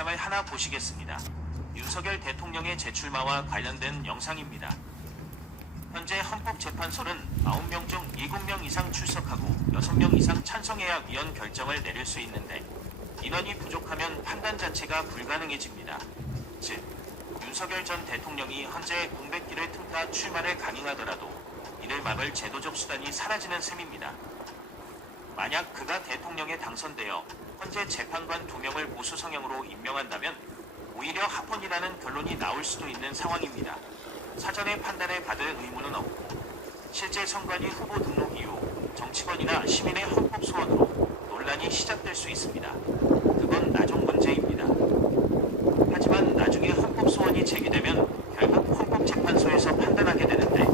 영상을 하나 보시겠습니다. 윤석열 대통령의 재출마와 관련된 영상입니다. 현재 헌법재판소는 9명 중 7명 이상 출석하고 6명 이상 찬성해야 위헌 결정을 내릴 수 있는데 인원이 부족하면 판단 자체가 불가능해집니다. 즉, 윤석열 전 대통령이 현재 공백기를 틈타 출마를 강행하더라도 이를 막을 제도적 수단이 사라지는 셈입니다. 만약 그가 대통령에 당선되어 현재 재판관 2명을 보수 성향으로 임명한다면 오히려 합헌이라는 결론이 나올 수도 있는 상황입니다. 사전에 판단을 받을 의무는 없고 실제 선관위 후보 등록 이후 정치권이나 시민의 헌법 소원으로 논란이 시작될 수 있습니다. 그건 나중 문제입니다. 하지만 나중에 헌법 소원이 제기되면 결국 헌법재판소에서 판단하게 되는데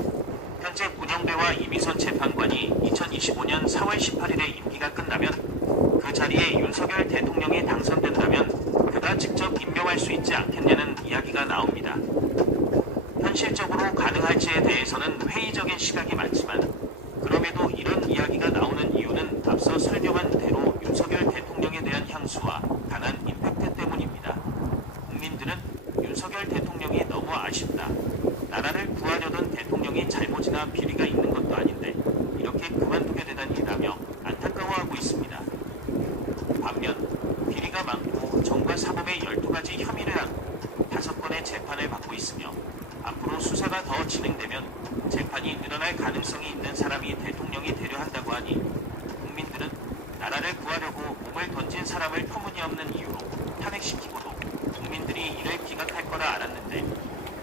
현재 문영배와 이미선 재판관이 2025년 4월 18일에 임기가 끝나면 그 자리에 윤석열 대통령이 당선된다면 그가 직접 임명할 수 있지 않겠냐는 이야기가 나옵니다. 현실적으로 가능할지에 대해서는 회의적인 시각이 많지만 그럼에도 이런 이야기가 나오는 이유는 앞서 설명한 대로 윤석열 대통령에 대한 향수와 강한 임팩트 때문입니다. 국민들은 윤석열 대통령이 너무 아쉽다. 나라를 구하려던 대통령이 잘못이나 비리가 있는 것도 아닌데 이렇게 그만두게 되다니라며 안타까워하고 있습니다. 반면 비리가 많고 정과 사범의 12가지 혐의를 안고 5건의 재판을 받고 있으며 앞으로 수사가 더 진행되면 재판이 늘어날 가능성이 있는 사람이 대통령이 되려 한다고 하니 국민들은 나라를 구하려고 몸을 던진 사람을 터무니없는 이유로 탄핵시키고도 국민들이 이를 기각할 거라 알았는데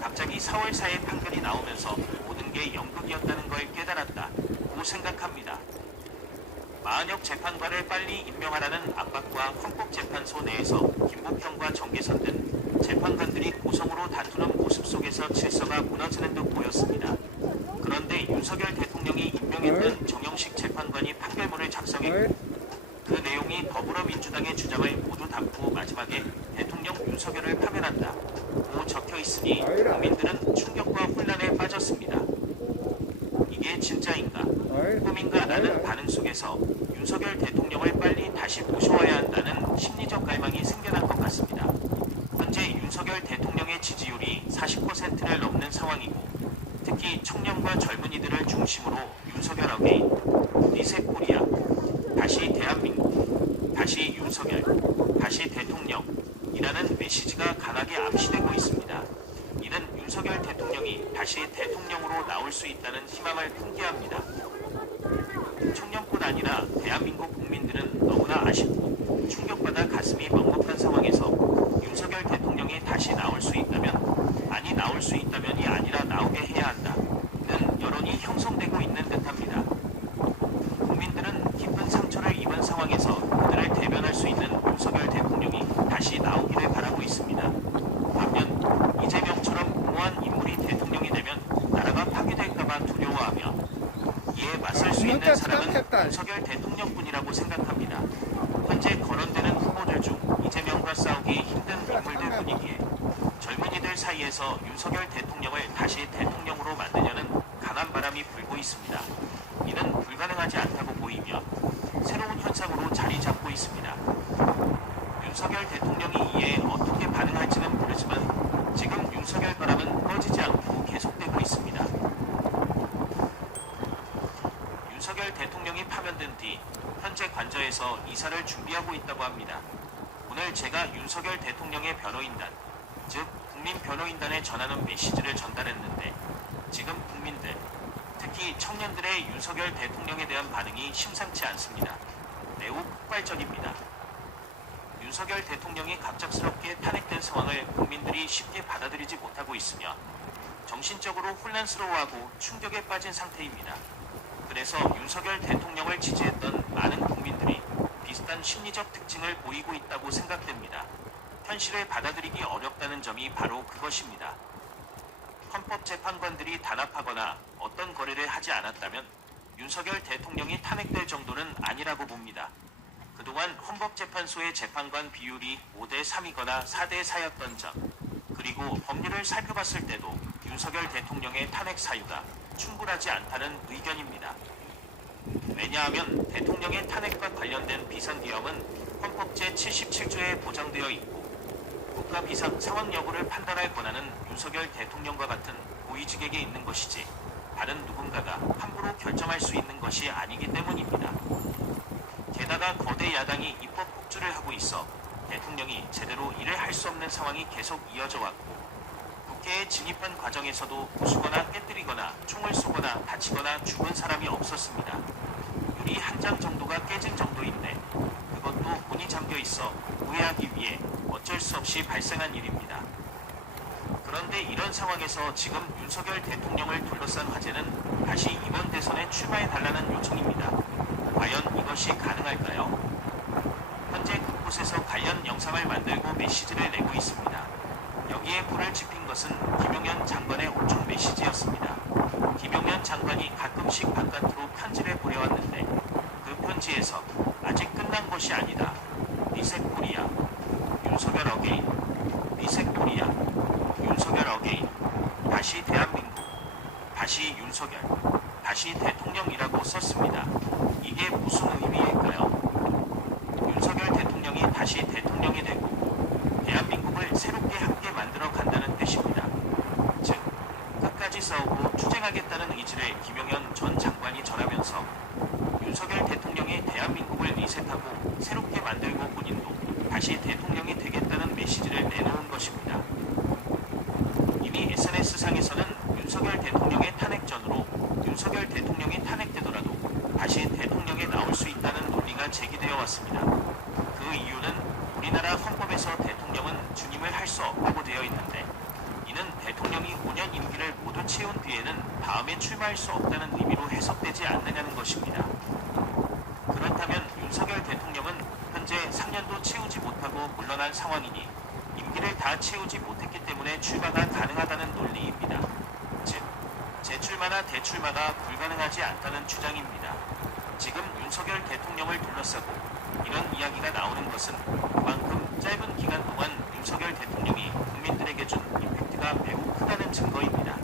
갑자기 4월 4일 판결이 나오면서 모든 게 연극이었다는 걸 깨달았다고 생각합니다. 마은혁 재판관을 빨리 임명하라는 압박과 헌법재판소 내에서 김부평과 정계선 등 재판관들이 고성으로 다투는 모습 속에서 질서가 무너지는 듯 보였습니다. 그런데 윤석열 대통령이 임명했던 정영식 재판관이 판결문을 작성했고 그 내용이 더불어민주당의 주장을 모두 담고 마지막에 대통령 윤석열을 파면한다고 적혀 있으니 국민들은 충격과 혼란에 빠졌습니다. 이게 진짜인가? 꿈인가? 라는 반응 속에서 윤석열 대통령을 빨리 다시 모셔와야 한다는 심리적 갈망이 생겨난 것 같습니다. 현재 윤석열 대통령의 지지율이 40%를 넘는 상황이고 특히 청년과 젊은이들을 중심으로 윤석열 어게인, 리셋 코리아, 다시 대한민국, 다시 윤석열, 다시 대통령이라는 메시지가 강하게 암시되고 있습니다. 이는 윤석열 대통령이 다시 대통령으로 나올 수 있다는 희망을 풍기합니다. 청년뿐 아니라 대한민국 국민들은 너무나 아쉽고 충격받아 가슴이 먹먹한 상황에서 윤석열 대통령이 다시 나올 수 있다면, 아니 나올 수 있다면이 아니라 나오게 해야 한다는 여론이 형성되고 있는 듯합니다. 국민들은 깊은 상처를 입은 상황에서 그들을 대변할 수 있는 윤석열 대통령이 다시 나오기를 바라고 있습니다. 반면 이재명처럼 공허한 인물이 대통령이 되면 나라가 파괴될까봐 두려워하며 이에 맞설 수 있는 사람은 윤석열 대통령뿐이라고 생각합니다. 현재 거론되는 후보들 중 이재명과 싸우기 힘든 인물들 뿐이기에 젊은이들 사이에서 윤석열 대통령을 다시 대통령으로 만들려는 강한 바람이 불고 있습니다. 이는 불가능하지 않다고 보이며 새로운 현상으로 자리 잡고 있습니다. 윤석열 대통령이 이에 어떻게 반응할지는 모르지만 지금 윤석열 바람은 꺼지지 않고 계속되고 있습니다. 윤석열 대통령이 파면된 뒤 현재 관저에서 이사를 준비하고 있다고 합니다. 오늘 제가 윤석열 대통령의 변호인단, 즉 국민변호인단에 전하는 메시지를 전달했는데 지금 국민들, 특히 청년들의 윤석열 대통령에 대한 반응이 심상치 않습니다. 매우 폭발적입니다. 윤석열 대통령이 갑작스럽게 탄핵된 상황을 국민들이 쉽게 받아들이지 못하고 있으며 정신적으로 혼란스러워하고 충격에 빠진 상태입니다. 그래서 윤석열 대통령을 지지했던 많은 국민들이 비슷한 심리적 특징을 보이고 있다고 생각됩니다. 현실을 받아들이기 어렵다는 점이 바로 그것입니다. 헌법재판관들이 단합하거나 어떤 거래를 하지 않았다면 윤석열 대통령이 탄핵될 정도는 아니라고 봅니다. 그동안 헌법재판소의 재판관 비율이 5대3이거나 4대4였던 점, 그리고 법률을 살펴봤을 때도 윤석열 대통령의 탄핵 사유가 충분하지 않다는 의견입니다. 왜냐하면 대통령의 탄핵과 관련된 비상기염은 헌법 제77조에 보장되어 있고 국가 비상 상황 여부를 판단할 권한은 윤석열 대통령과 같은 고위직에게 있는 것이지 다른 누군가가 함부로 결정할 수 있는 것이 아니기 때문입니다. 게다가 거대 야당이 입법 폭주를 하고 있어 대통령이 제대로 일을 할 수 없는 상황이 계속 이어져 왔고 국회에 진입한 과정에서도 부수거나 깨뜨리거나 총을 쏘거나 다치거나 죽은 사람이 없었습니다. 유리 한 장 정도가 깨진 정도인데 그것도 문이 잠겨 있어 우회하기 위해 어쩔 수 없이 발생한 일입니다. 그런데 이런 상황에서 지금 윤석열 대통령을 둘러싼 화제는 다시 이번 대선에 출마해달라는 요청입니다. 과연 이것이 가능할까요? 현재 곳곳에서 관련 영상을 만들고 메시지를 내고 있습니다. 여기에 불을 지핀 것은 김용현 장관의 호촉 메시지였습니다. 김용현 장관이 가끔씩 바깥으로 편지를 보내왔는데 그 편지에서 아직 끝난 것이 아니다. 리셋 코리아, 윤석열 어게인, 리셋 코리아, 윤석열 어게인, 다시 대한민국, 다시 윤석열, 다시 대통령이라고 썼습니다. 이게 무슨 의미일까요? 윤석열 대통령이 다시 대통령이 되고 대한민국을 새롭게 함께 만들어 간다는 뜻입니다. 즉, 끝까지 싸우고 투쟁하겠다는 의지를 김용현 전 장관이 전하면서 윤석열 대통령이 대한민국을 리셋하고 새롭게 만들고 본인도 다시 대통령이 되겠다는 메시지를 내놓은 것입니다. 이미 SNS상에서는 윤석열 대통령의 탄핵전으로 윤석열 대통령이 탄핵되더라도 다시 대통령에 나올 수 있다는 논리가 제기되어 왔습니다. 그 이유는 우리나라 헌법에서 대통령은 주임을 할 수 없다고 되어 있는데 이는 대통령이 5년 임기를 모두 채운 뒤에는 다음에 출마할 수 없다는 의미로 해석되지 않느냐는 것입니다. 그렇다면 윤석열 대통령은 현재 3년도 채우지 못하고 물러난 상황이니 임기를 다 채우지 못했기 때문에 출마가 가능하다는 논리입니다. 즉, 재출마나 대출마가 불가능하지 않다는 주장입니다. 지금 윤석열 대통령을 둘러싸고 이런 이야기가 나오는 것은 그만큼 짧은 기간 동안 윤석열 대통령이 국민들에게 준 임팩트가 매우 크다는 증거입니다.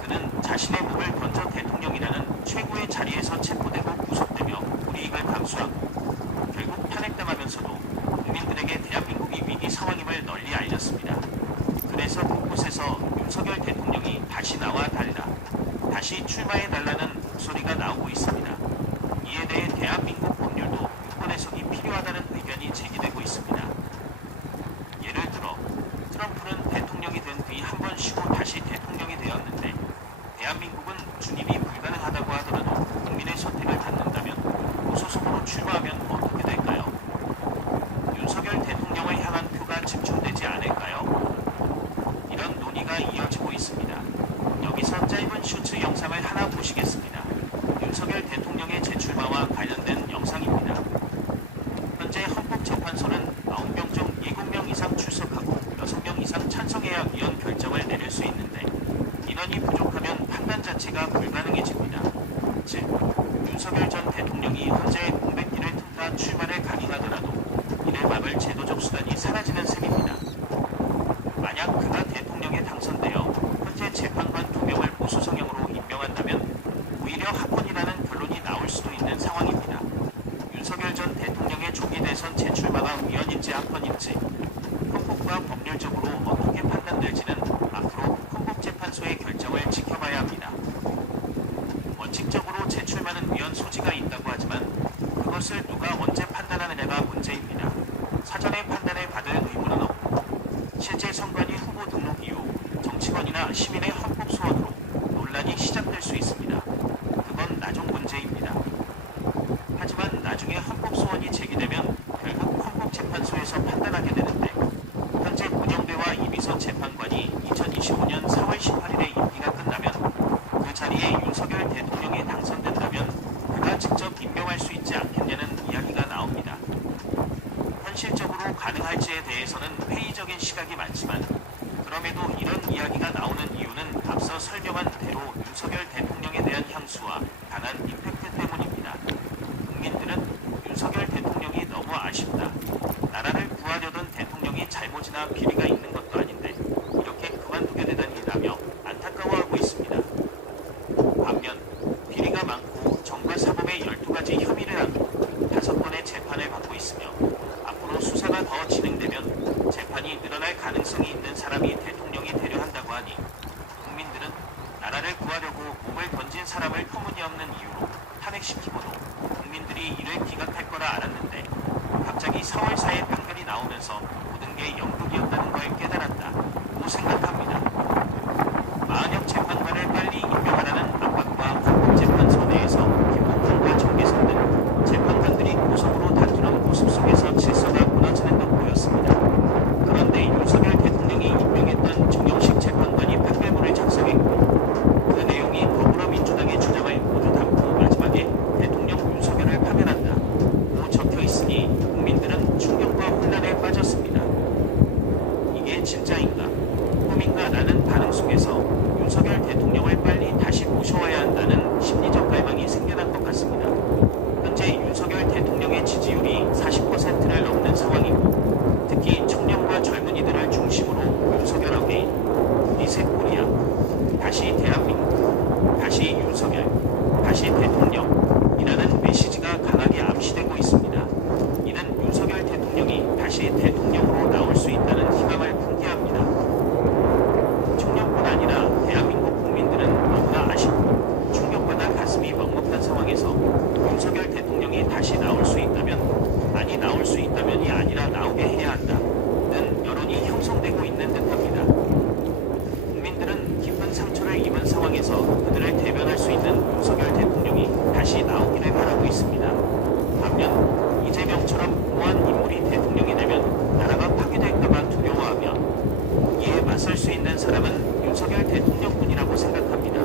그는 자신의 몸을 던져 대통령이라는 최고의 자리에서 체포되고 구속되며 불이익을 감수하고 결국 탄핵당하면서도 국민들에게 대한민국이 위기 상황임을 널리 알렸습니다. 그래서 곳곳에서 윤석열 대통령이 다시 나와 달라, 다시 출마해달라는 목소리가 나오고 있습니다. 이에 대해 대한민국 법률도 유권 해석이 필요하다는 의견이 제기되고 있습니다. 예를 들어 트럼프는 대통령이 된 뒤 한 번 쉬고 다시 대통령이 되었는데 대한민국은 중립이 불가능하다고 하더라도 국민의 선택을 받는다면 무소속으로 출마하면 어떻게 될까요? 윤석열 대통령을 향한 표가 집중되지 않을까요? 이런 논의가 이어지고 있습니다. 여기서 짧은 슈츠 영상을 하나 보시겠습니다. 윤석열 대통령의 재출마와 관련된 영상입니다. 현재 헌법재판소는 9명 중 7명 이상 출석하고 6명 이상 찬성해야 위헌 결정을 내릴 수 있는데 인원이 부족하면 판단 자체가 불가능해집니다. 즉, 윤석열 전 대통령이 현재 공백기를 틈타 출마를 강행하더라도 이를 막을 제도적 수단이 사라지는 셈입니다. 만약 그가 대통령에 당선되어 현재 재판관 2명을 보수 성향으로 임명한다면 오히려 합헌이라는 결론이 나올 수도 있는 상황입니다. 윤석열 전 대통령의 조기 대선 재출마가 위헌인지 합헌인지 헌법과 법률적으로 어떻게 판단될지는 앞으로 헌법재판소의 결정을 지켜봐야 합니다. 원칙적으로 재출마는 위헌 소지가 있다고 하지만 그것을 누가 언제 판단하느냐가 문제입니다. 사전에 판단을 받을 의무는 없고 실제 선관위 후보 등록 이후 정치권이나 시민의 헌법 소원으로 논란이 시작될 수 있습니다. 그건 나중 문제입니다. 하지만 나중에 헌법 소원이 제기되면 결국 헌법재판소에서 판단하게 되는데 현재 문영대와 이미선 재판관이 2025년 4월 18일에 임기가 끝나면 그 자리에 윤석열 대통령이 당선된다면 그가 직접 임명할 수 있지 않겠냐는 이야기가 나옵니다. 현실적으로 가능할지에 대해서는 회의적인 시각이 많지만 그럼에도 이런 이야기가 나오는 이유는 앞서 설명한 대로 윤석열 대통령에 대한 향수와 강한 임팩트 때문입니다. 국민들은 윤석열 대통령이 너무 아쉽다. 나라를 구하려던 대통령이 잘못이나 비리가 있는 것도 아닌데 이렇게 그만두게 되다니라며 안타까워하고 있습니다. 반면 비리가 많고 정과 사법의 12가지 혐의를 하고 5건의 재판을 받고 있으며 앞으로 수사가 더 진행되면 재판이 모든 게 연극이었다는 걸 깨달았다고 생각합니다. 마은혁 재판관을 빨리 임명하라는 압박과 헌법재판소 내에서 김봉준과 정계선 등 재판관들이 고성으로 다투는 모습 속에서 질서가 무너지는 듯 보였습니다. 그런데 윤석열 대통령이 임명했던 정영식 재판관이 판결문을 작성했고 그 내용이 더불어민주당의 주장을 모두 담고 마지막에 대통령 윤석열을 파면한다고 적혀있으니 국민들은 충격과 혼란에 빠졌습니다. 이게 진짜인가? 꿈인가? 라는 반응 속에서 윤석열 대통령을 빨리 다시 모셔와야 한다는 심리적 갈망이 생겨난 것 같습니다. 현재 윤석열 대통령의 지지율이 40%를 넘는 상황이고 특히 청년과 젊은이들을 중심으로 윤석열 어게인, 리셋 코리아, 다시 대한민국, 다시 윤석열, 다시 대통령이라는 메시지가 강하게 암시되고 있습니다. 이는 윤석열 대통령이 다시 대통령으로 나올 수 있다는 희망을 풍기합니다. 청년뿐 아니라 대한민국 국민들은 너무나 아쉽고 충격받아 가슴이 먹먹한 상황에서 윤석열 대통령이 다시 나올 수 있다면, 아니 나올 수 있다면이 아니라 나오게 해야 한다는 여론이 형성되고 있는 듯합니다. 국민들은 깊은 상처를 입은 상황에서 그들을 대변할 수 있는 윤석열 대통령이 다시 나오기를 바라고 있습니다. 반면 이재명처럼 무모한 인물이 대통령이 되면 나라가 파괴될까봐 두려워하며 이에 맞설 수 있는 사람은 윤석열 대통령뿐이라고 생각합니다.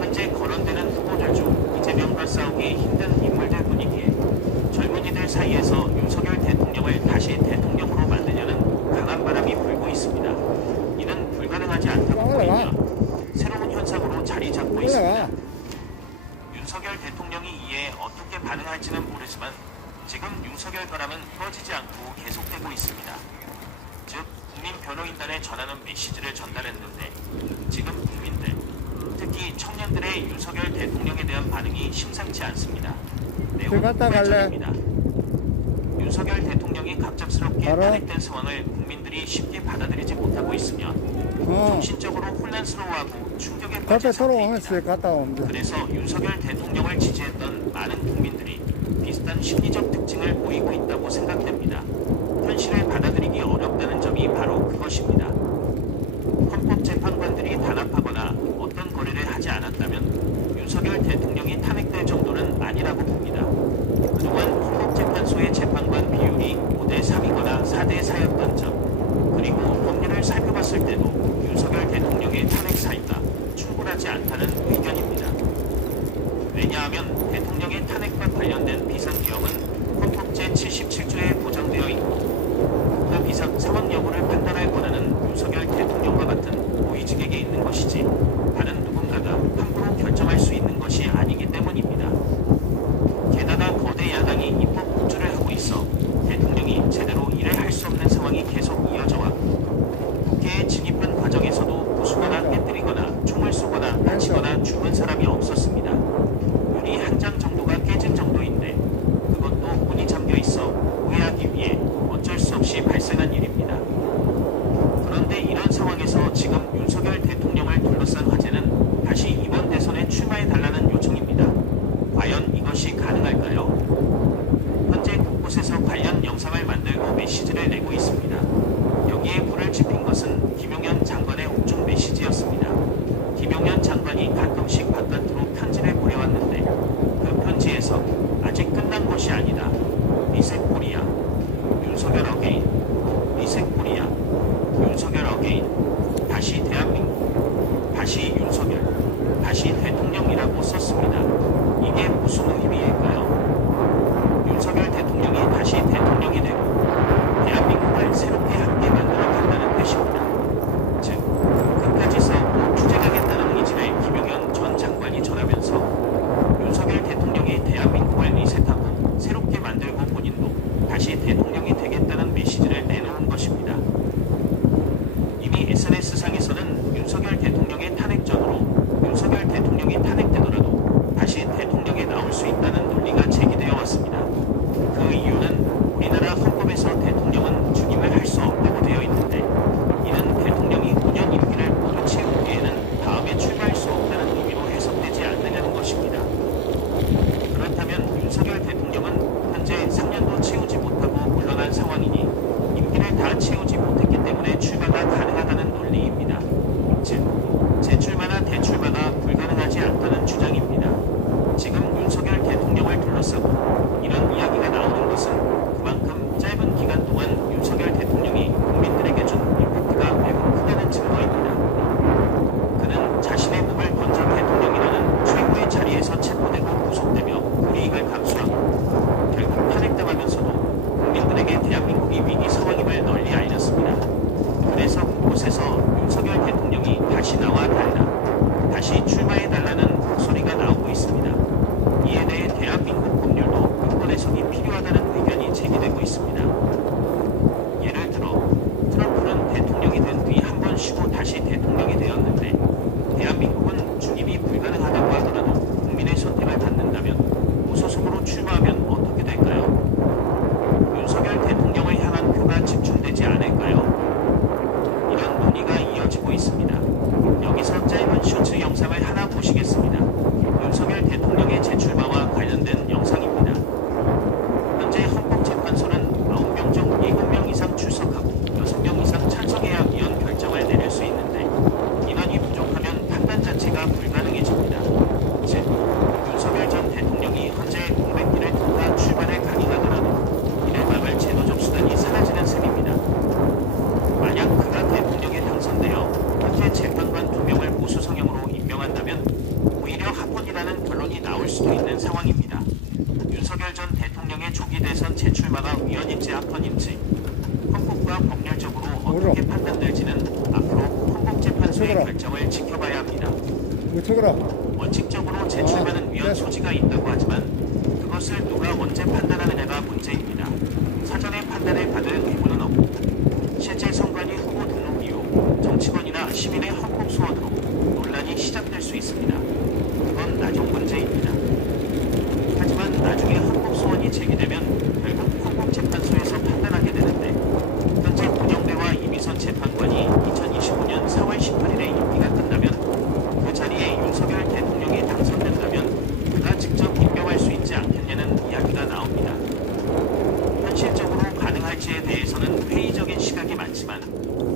현재 거론되는 후보들 중 이재명과 싸우기 힘든 인물들 뿐이기에 젊은이들 사이에서 윤석열 대통령을 다시 대통령으로 만들려는 강한 바람이 불고 있습니다. 이는 불가능하지 않다고 보이며 새로운 현상으로 자리 잡고 있습니다. 윤석열 대통령이 이에 어떻게 반응할지는 모르지만 지금 윤석열 바람은 꺼지지 않고 계속되고 있습니다. 즉 국민변호인단에 전하는 메시지를 전달했는데 지금 국민들, 특히 청년들의 윤석열 대통령에 대한 반응이 심상치 않습니다. 매우 우발적입니다. 윤석열 대통령이 갑작스럽게 탄핵된 상황을 국민들이 쉽게 받아들이지 못하고 있으며 정신적으로 혼란스러워하고 충격에 빠진 상태입니다. 그래서 윤석열 대통령을 지지했던 많은 국민들이 비슷한 심리적 특징을 보이고 있다고 생각됩니다. 현실을 받아들이기 어렵다는 점이 바로 그것입니다. 헌법재판관들이 단합하거나 어떤 거래를 하지 않았다면 윤석열 대통령이 탄핵될 정도는 아니라고 봅니다. 그동안 헌법재판소의 재판관 비율이 5대3이거나 4대4였던 점, 그리고 법률을 살펴봤을 때도 윤석열 대통령의 탄핵 사유가 충분하지 않다는 의견입니다. 왜냐하면 대통령의 탄핵과 관련된 비상계엄은 헌법 제77조에 보장되어 있고 그 비상 상황 여부를 판단할 권한은 윤석열 대통령과 같은 고위직에게 있는 것이지 다른 누군가가 함부로 결정할 수 있는 것이 아니기 때문입니다. 게다가 거대 야당이 입법 폭주를 하고 있어 대통령이 제대로 일을 할 수 없는 상황이 계속 이어져 왔고 국회에 진입한 과정에서도 부수거나 깨뜨리거나 총을 쏘거나 다치거나 죽은 사람이 없었습니다. 문이 한 장 정도가 깨진 정도인데 그것도 문이 잠겨 있어 오해하기 위해 어쩔 수 없이 발생한 일입니다. 그런데 이런 상황에서 지금 윤석열 대통령을 둘러싼 화제는 다시 이번 대선에 출마해달라는 요청입니다. 과연 이것이 가능할까요? 현재 곳곳에서 관련 영상을 만들고 메시지를 내고 있습니다. 다 채우지 못했기 때문에 출마가 가능하다는 논리입니다. 즉, 재출마나 대출마가 불가능하지 않다는 주장입니다. 지금 윤석열 대통령을 둘러싸고 이런 이야기가 나오는 것은 그만큼 짧은 기간 동안 윤석열 대통령이 국민들에게 준 임팩트가 매우 크다는 증거입니다. 그는 자신의 몸을 건진 대통령이라는 최고의 자리에서 체포되고 구속되며 불이익을 감수하고 결국 탄핵당하면서도 국민들에게 대한민국이 위기 상황임을 널리 알렸습니다. 그래서 곳곳에서 윤석열 대통령이 다시 나와 달라, 다시 출마해달라는 목소리가 나오고 있습니다. 이에 대해 대한민국 법률도 근본 해석이 필요하다는 의견이 제기되고 있습니다. 예를 들어 트럼프는 대통령이 된 뒤 한 번 쉬고 다시 대통령이 되었는데 대한민국은 중임이 불가능하다고 하더라도 국민의 선택을 받는다면 무소속으로 출마하면 어떻게 될까요? 윤석열 대통령을 향한 표가 집중되지 않을까요? 이런 논의가 이어지고 있습니다. 여기서 짧은 쇼츠 영상을 하나 보시겠습니다. 윤석열 대통령의 재출마와 관련된 영상입니다. 현재 헌법재판소는 9명 중 7명 이상 출석하고 6명 이상 찬성해야 위헌 결정을 내릴 수 있는데 인원이 부족하면 판단 자체가 불가능해집니다. 즉, 윤석열 전 대통령이 현재 공백기를 통과 출마를 강행하더라도 이를 막을 제도적 수단이 사라지는 셈입니다. 만약 그가 대통령에 당선되어 현재 재판관 2명을 보수성형으로 임명한다면 오히려 합헌이라는 결론이 나올 수도 있는 상황입니다. 윤석열 전 대통령의 조기 대선 재출마가 위헌인지 합헌인지 헌법과 법률적으로 어떻게 판단될지는 앞으로 헌법재판소의 결정을 지켜봐야 합니다. 원칙적으로 재출마는 위헌 소지가 있다고 하지만 그것을 누가 언제 판단하느냐가 문제입니다. 사전에 판단을 받을 의무는 없고 실제 선관위 후보 등록 이후 정치권이나 시민의 헌법 소원으로 논란이 시작될 수 있습니다. 그건 나중 문제입니다. 하지만 나중에 헌법 소원이 제기되면 결국 헌법재판소에서 판단하게 되는데 현재 권영배와 이미선 재판관이 2025년 4월 18일에 임기가 끝나면 그 자리에 윤석열 대통령이 당선된다면 그가 직접 임명할 수 있지 않겠냐는 이야기가 나옵니다. 현실적으로 가능할지에 대해서는 회의적인 시각이 많지만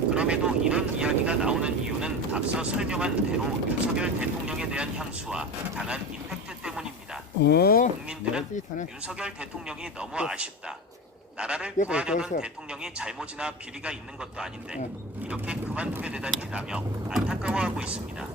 그럼에도 이런 이야기가 나오는 이유는 앞서 설명한 대로 윤석열 대통령에 대한 향수와 강한 임팩트 때문입니다. 국민들은 윤석열 대통령이 너무 아쉽다. 나라를 구하려는 대통령이 잘못이나 비리가 있는 것도 아닌데 이렇게 그만두게 되다니 라며 안타까워하고 있습니다.